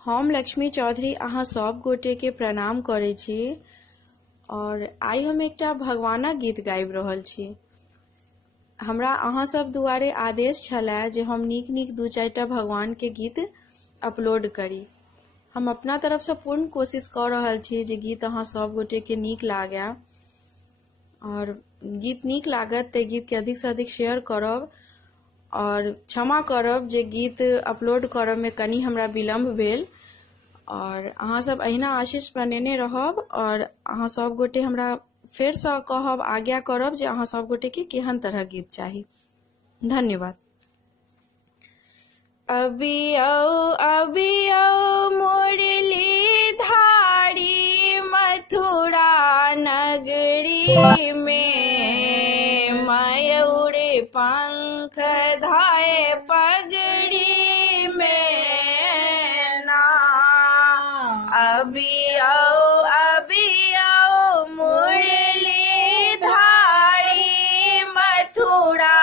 हम लक्ष्मी चौधरी अहाँ सब गोटे के प्रणाम करे छी और आई हम एकटा भगवानक गीत गाबि रहल छी। हमरा अहाँ सब दुआरे आदेश छलै जे हम नीक नीक दू चारिटा भगवान के गीत अपलोड करी। हम अपना तरफ से पूर्ण कोशिश कर रहल छी जे गीत अहाँ सब गोटे के नीक लागे और गीत नीक लागत ते गीत के अधिक से अधिक शेयर करब और क्षमा करब जे गीत अपलोड करब में कनी हमरा विलम्ब भेल और अहाँ सब अहिना आशीष बनेने रहब और अहाँ सब गोटे हमरा फेर से कहब आज्ञा करब जे अहाँ सब गोटे के केहन तरह गीत चाही। धन्यवाद। अभी आओ मुरली धारी मथुरा नगरी में मयूर पंख धाए पगड़ी में ना। अभी आओ मुरली धारी मथुरा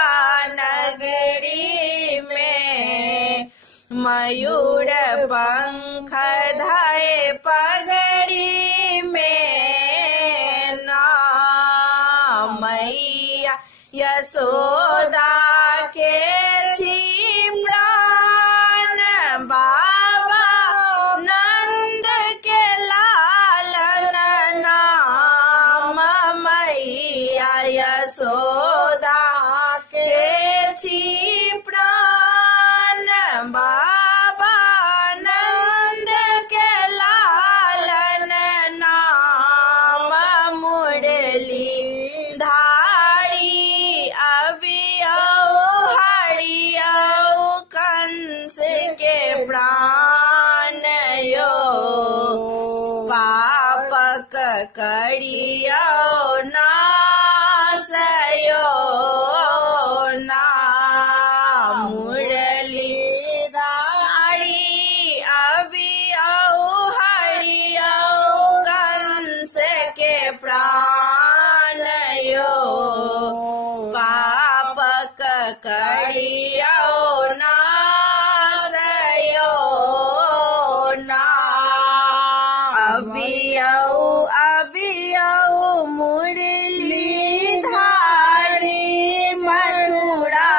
नगरी में मयूर पंख धाए पगड़ी में ना। मैया यशोदा के छी प्राण बाबा नंद के लालन नाम। मैया यशोदा के छी प्राण बाबा नंद के लालन नाम। मुरली धारी अभी आओ हरि आओ कंस के प्राण यो पापक करियो नाश यो ना। मुरली धारी अभी आओ हरि आओ कंस के प्राण यो पापक करियो नाश यो ना। अभी आओ मुरली धारी मथुरा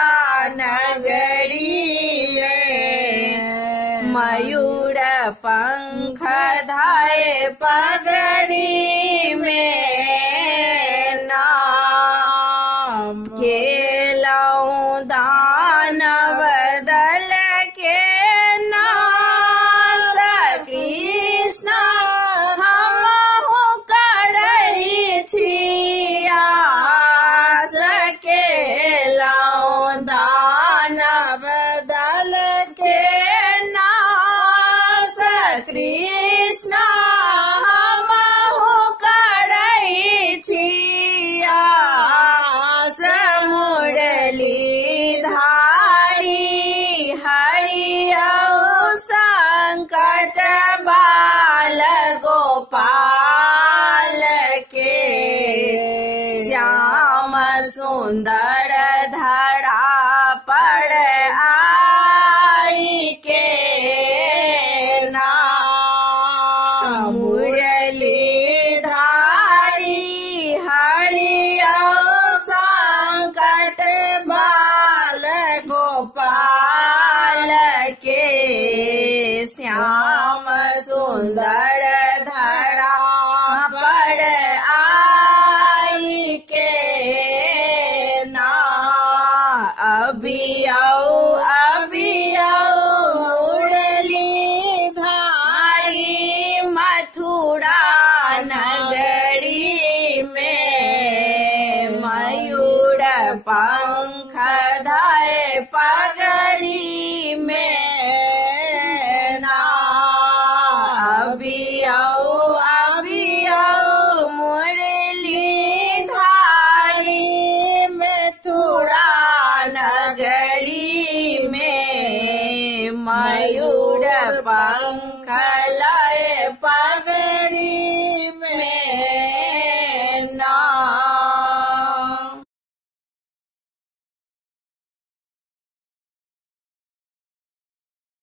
नगरी में मयूर पंख धाए पगड़ी में नाम। केलऊ दानव दल के नाश कृष्ण हमहु करई छिया। केलऊ दानव दल के नाश कृष्ण हमहु करई छिया। मुरली धारी हरि आओ संकट बाल गोपाल के श्याम सुंदर धरा पर आई के नाम। मुरली धारी हरि आओ संकट बाल गोपाल के श्याम सुंदर धरा पर आई के ना। अभी आओ मुरली धारी मथुरा नगरी में मयूर पंख धाए पगड़ी में ना। अभी आओ मुरली धारी मथुरा नगरी में मयूर पंख लाए पगड़ी